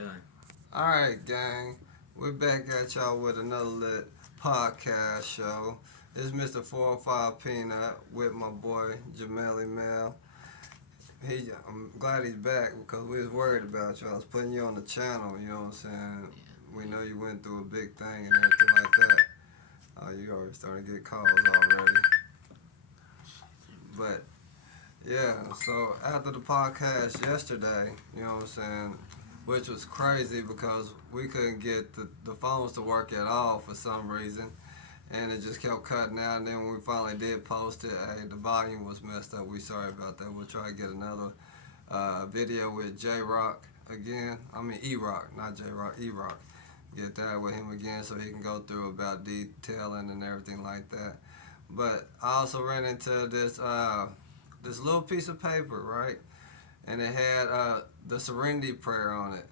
done. Alright, gang. We're back at y'all with another lit podcast show. It's Mr. 405 Peanut with my boy Jamel. I'm glad he's back because we was worried about you. I was putting you on the channel, you know what I'm saying? We know you went through a big thing and everything like that. You already starting to get calls already. But yeah, so after the podcast yesterday, you know what I'm saying, which was crazy because we couldn't get the phones to work at all for some reason, and it just kept cutting out. And then when we finally did post it, hey, the volume was messed up. We sorry about that. We'll try to get another video with J Rock again. I mean E Rock, not J Rock, E Rock. Get that with him again so he can go through about detailing and everything like that. But I also ran into this little piece of paper, right? And it had the Serenity Prayer on it,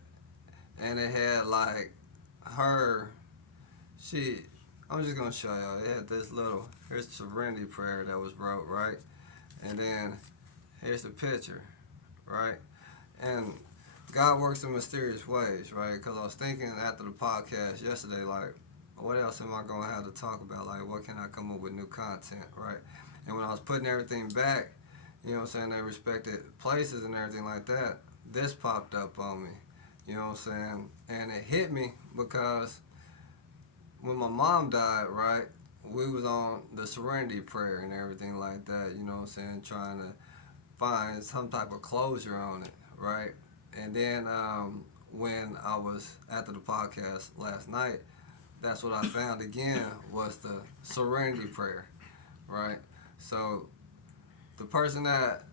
and it had like her. She. I'm just gonna show y'all. It had this little. Here's the Serenity Prayer that was wrote, right? And then here's the picture, right? And God works in mysterious ways, right? Because I was thinking after the podcast yesterday, like, what else am I gonna have to talk about? Like, what can I come up with new content, right? And when I was putting everything back, you know what I'm saying, they respected places and everything like that, this popped up on me, you know what I'm saying? And it hit me because when my mom died, right, we was on the Serenity Prayer and everything like that, you know what I'm saying, trying to find some type of closure on it, right? And then when I was after the podcast last night, that's what I found again was the Serenity Prayer, right? So the person that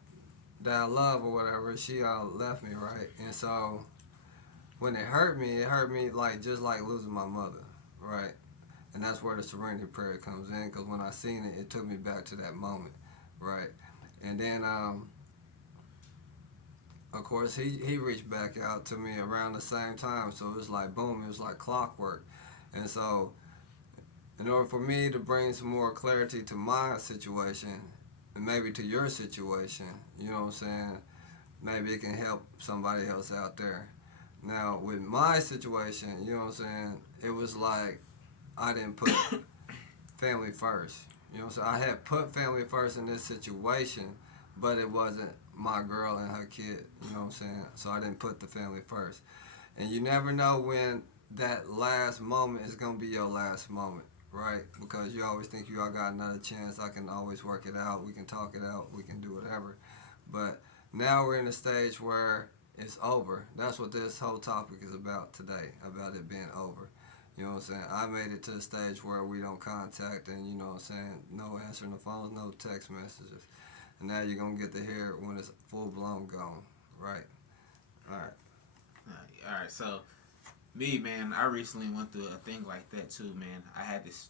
I love or whatever, she left me, right? And so when it hurt me like just like losing my mother, right? And that's where the Serenity Prayer comes in because when I seen it, it took me back to that moment, right? And then of course he reached back out to me around the same time, so it was like boom, it was like clockwork. And so in order for me to bring some more clarity to my situation and maybe to your situation, you know what I'm saying, maybe it can help somebody else out there. Now with my situation, you know what I'm saying, it was like I didn't put family first. You know what I'm saying? I had put family first in this situation, but it wasn't my girl and her kid. You know what I'm saying? So I didn't put the family first. And you never know when that last moment is gonna be your last moment, right? Because you always think you all got another chance. I can always work it out. We can talk it out. We can do whatever. But now we're in a stage where it's over. That's what this whole topic is about today. About it being over. You know what I'm saying? I made it to a stage where we don't contact and, you know what I'm saying, no answering the phones, no text messages. And now you're going to get to hear it when it's full blown gone. Right? All right. All right. So me, man, I recently went through a thing like that too, man. I had this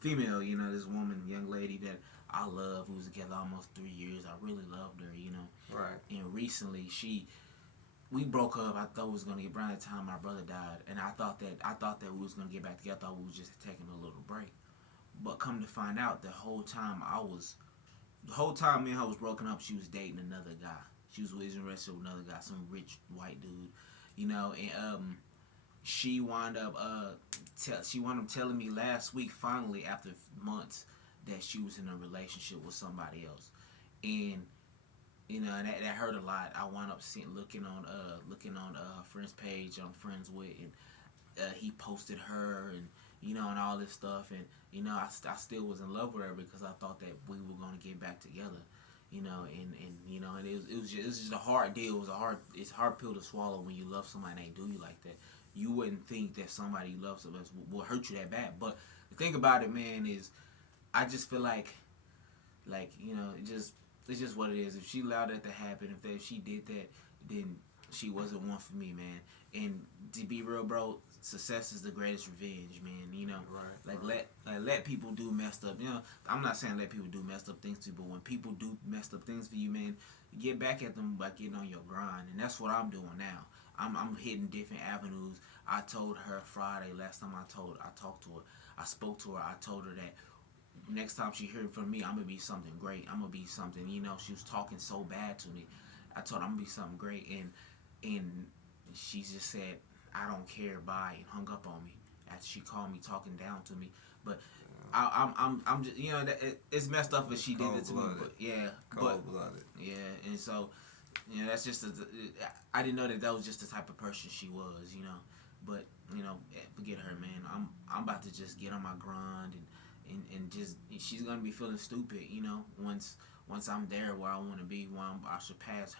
female, this woman, young lady that I love, who was together almost 3 years. I really loved her, Right. And recently, we broke up. I thought we was gonna get around the time my brother died, and I thought that we was gonna get back together. I thought we was just taking a little break. But come to find out, the whole time me and her was broken up, she was dating another guy. She was interested with another guy, some rich white dude, and she wound up telling me last week, finally after months, that she was in a relationship with somebody else, and and that hurt a lot. I wound up looking on her friend's page I'm friends with, and he posted her, and and all this stuff, and I still was in love with her because I thought that we were gonna get back together, and it was just a hard deal. It's a hard pill to swallow when you love somebody and they do you like that. You wouldn't think that somebody you love so much will hurt you that bad, but the thing about it, man, is I just feel like it's just what it is. If she allowed that to happen, if she did that, then she wasn't one for me, man. And to be real, bro, success is the greatest revenge, man. Like Right. let people do messed up. I'm not saying let people do messed up things to you, but when people do messed up things for you, man, get back at them by getting on your grind, and that's what I'm doing now. I'm hitting different avenues. I told her Friday last time I talked to her. I spoke to her. I told her that next time she heard from me, I'm gonna be something great. I'm gonna be something. She was talking so bad to me. I told her I'm gonna be something great, and And she just said, "I don't care, bye," and hung up on me after she called me talking down to me. But I'm just, that it's messed up if she did it to me. But yeah, Cold blooded. Yeah, and so that's just I didn't know that was just the type of person she was, But forget her, man. I'm about to just get on my grind and just she's gonna be feeling stupid, once I'm there where I want to be, where I surpass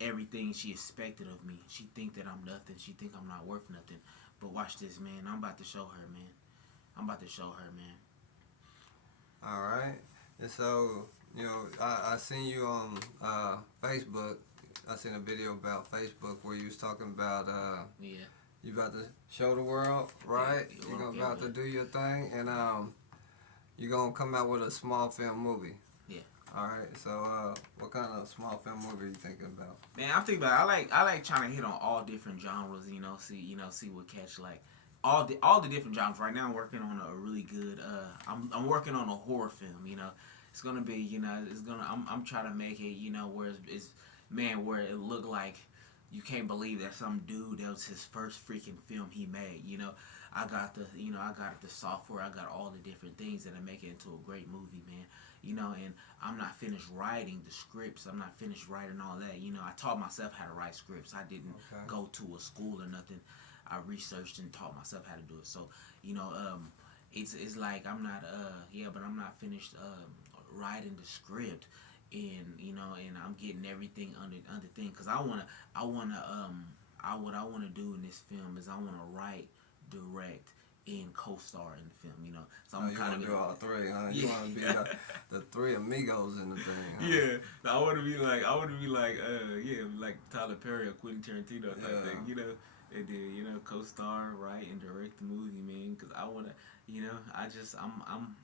everything she expected of me. She think that I'm nothing. She think I'm not worth nothing. But watch this, man. I'm about to show her, man. I'm about to show her, man. All right. And so, I seen you on Facebook. I seen a video about Facebook where you was talking about Yeah. you about to show the world, right? Yeah, You're about to do your thing, and you're gonna come out with a small film movie. Yeah. All right. So, what kind of small film movie are you thinking about? Man, I'm thinking about. I like trying to hit on all different genres. See what catch like all the different genres. Right now, I'm working on a really good. I'm working on a horror film. It's gonna be. It's gonna. I'm trying to make it. Where it's man, where it looked like you can't believe that some dude that was his first freaking film he made. I got the software. I got all the different things that make it into a great movie, man. And I'm not finished writing the scripts. I'm not finished writing all that. I taught myself how to write scripts. I didn't go to a school or nothing. I researched and taught myself how to do it. So, it's like I'm not but I'm not finished writing the script, and I'm getting everything under thing, because what I want to do in this film is I want to write, direct, and co-star in the film, So I'm kind of do all three, huh? Yeah. You want to be the three amigos in the thing, huh? Yeah, I want to be like Tyler Perry or Quentin Tarantino type thing, and then co-star, write, and direct the movie, man. Because I want to,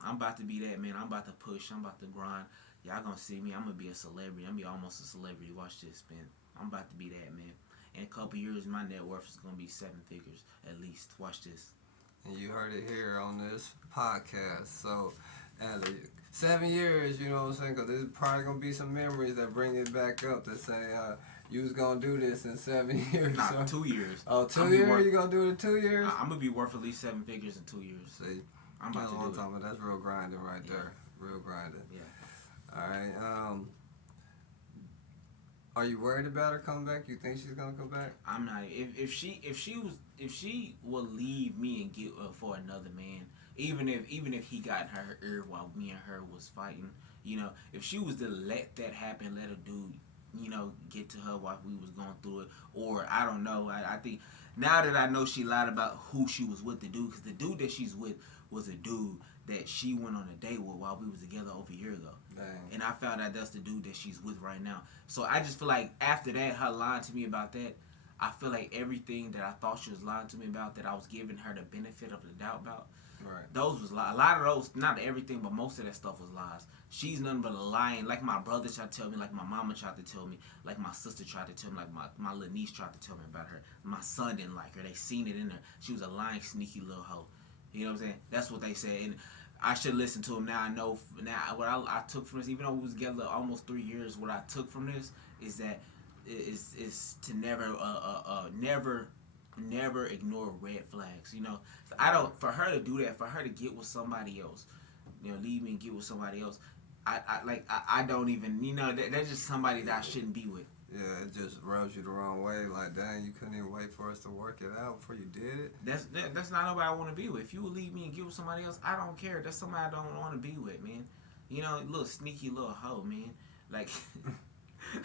I'm about to be that, man. I'm about to push. I'm about to grind. Y'all gonna see me. I'm gonna be a celebrity. I'm gonna be almost a celebrity. Watch this, man. I'm about to be that, man. In a couple years, my net worth is gonna be 7 figures at least. Watch this. And you heard it here on this podcast. So, at 7 years, you know what I'm saying? Because there's probably going to be some memories that bring it back up that say, you was going to do this in 7 years. Nah, 2 years. Oh, 2 years? You going to do it in 2 years? I'm going to be worth at least 7 figures in 2 years. See, I'm about to do it. That's real grinding right there. Real grinding. Yeah. All right. Are you worried about her coming back? You think she's gonna come back? I'm not. If she will leave me and get for another man, even if he got in her ear while me and her was fighting, if she was to let that happen, let a dude, get to her while we was going through it, or I don't know. I think now that I know she lied about who she was with, the dude, because the dude that she's with was a dude that she went on a date with while we was together over a year ago. Dang. And I found out that's the dude that she's with right now. So I just feel like after that, her lying to me about that, I feel like everything that I thought she was lying to me about, that I was giving her the benefit of the doubt about, right, those was lies. A lot of those, not everything, but most of that stuff was lies. She's nothing but a lying. Like my brother tried to tell me, like my mama tried to tell me, like my sister tried to tell me, like my little niece tried to tell me about her. My son didn't like her. They seen it in her. She was a lying, sneaky little hoe. You know what I'm saying? That's what they said. And I should listen to him now. I know now what I took from this, even though we was together almost 3 years. What I took from this is that is to never ignore red flags. So I don't, for her to do that, for her to get with somebody else, leave me and get with somebody else. I don't even, that's just somebody that I shouldn't be with. Yeah, it just rubs you the wrong way. Like, dang, you couldn't even wait for us to work it out before you did it. That's not nobody I want to be with. If you will leave me and get with somebody else, I don't care. That's somebody I don't want to be with, man. Little sneaky little hoe, man. Like,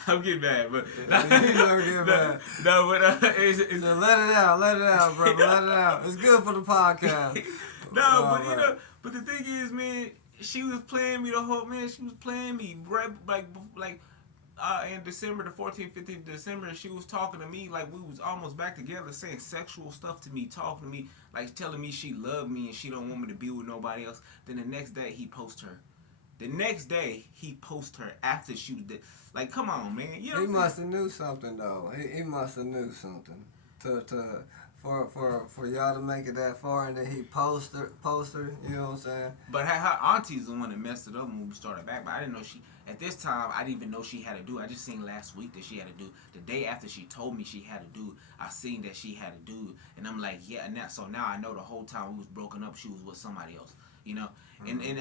I'm getting mad, but you never get mad. No, but let it out, brother, let it out. It's good for the podcast. No, but the thing is, man, she was playing me the whole, man. She was playing me right, like. In December, the 14th, 15th December, she was talking to me like we was almost back together, saying sexual stuff to me, talking to me, like telling me she loved me and she don't want me to be with nobody else. Then the next day, he post her. The next day, he post her after she was dead. Like, come on, man. He must have knew something, though. He must have knew something to for y'all to make it that far, and then he poster, you know what I'm saying? But her auntie's the one that messed it up when we started back. But I didn't know she at this time. I didn't even know she had to do. I just seen last week that she had to do. The day after she told me she had to do, I seen that she had to do, and I'm like, yeah. And that, so now I know the whole time we was broken up, she was with somebody else. You know, and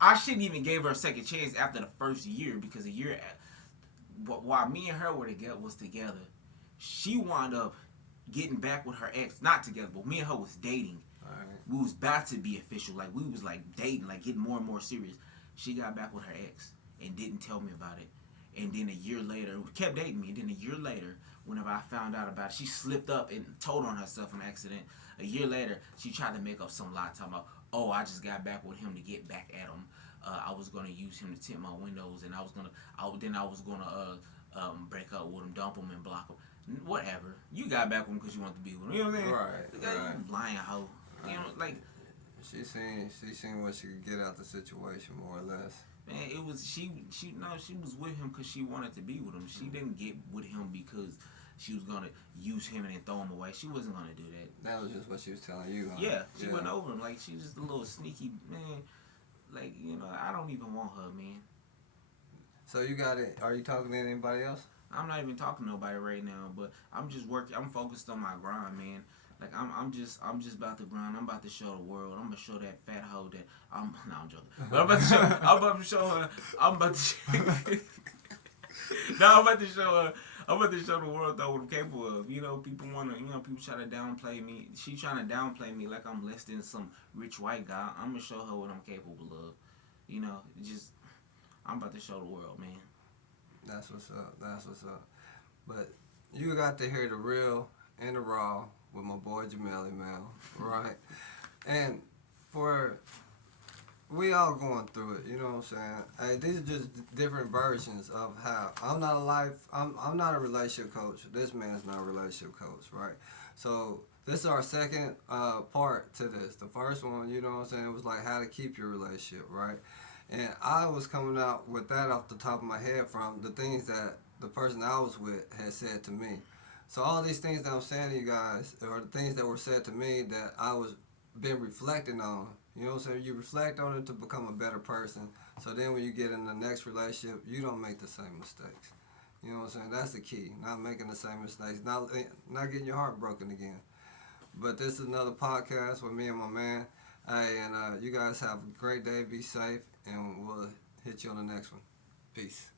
I shouldn't even gave her a second chance after the first year, because a year, while me and her were together, she wound up getting back with her ex, not together, but me and her was dating. Right. We was about to be official, like we was like dating, like getting more and more serious. She got back with her ex and didn't tell me about it. And then a year later, kept dating me. And then a year later, whenever I found out about it, she slipped up and told on herself on accident. A year later, she tried to make up some lie, talking about, oh, I just got back with him to get back at him. I was gonna use him to tint my windows, and I was gonna break up with him, dump him, and block him. Whatever. You got back with him because you want to be with him. You know what I'm saying? Right. You lying hoe. You know, like. She seen what she could get out the situation, more or less. Man, it was she was with him because she wanted to be with him. She didn't get with him because she was gonna use him and then throw him away. She wasn't gonna do that. That was just what she was telling you. Huh? Yeah, she went over him. Like, she's just a little sneaky man. Like, you know, I don't even want her, man. So you got it. Are you talking to anybody else? I'm not even talking to nobody right now, but I'm just working. I'm focused on my grind, man. Like, I'm just about to grind. I'm about to show the world. I'm gonna show that fat hoe that I'm. No, I'm joking. But I'm about to show her. I'm about to. No, I'm about to show her. I'm about to show the world though what I'm capable of. You know, people try to downplay me. She trying to downplay me like I'm less than some rich white guy. I'm gonna show her what I'm capable of. You know, I'm about to show the world, man. That's what's up. But you got to hear the real and the raw with my boy Jamel, man, right? And we all going through it, you know what I'm saying? Hey, these are just different versions of how I'm not a relationship coach. This man's not a relationship coach, right? So this is our second part to this. The first one, you know what I'm saying, was like how to keep your relationship, right? And I was coming out with that off the top of my head from the things that the person I was with had said to me. So all these things that I'm saying to you guys are the things that were said to me that I was been reflecting on. You know what I'm saying? You reflect on it to become a better person. So then when you get in the next relationship, you don't make the same mistakes. You know what I'm saying? That's the key. Not making the same mistakes. Not getting your heart broken again. But this is another podcast with me and my man. Hey, and you guys have a great day. Be safe. And we'll hit you on the next one. Peace.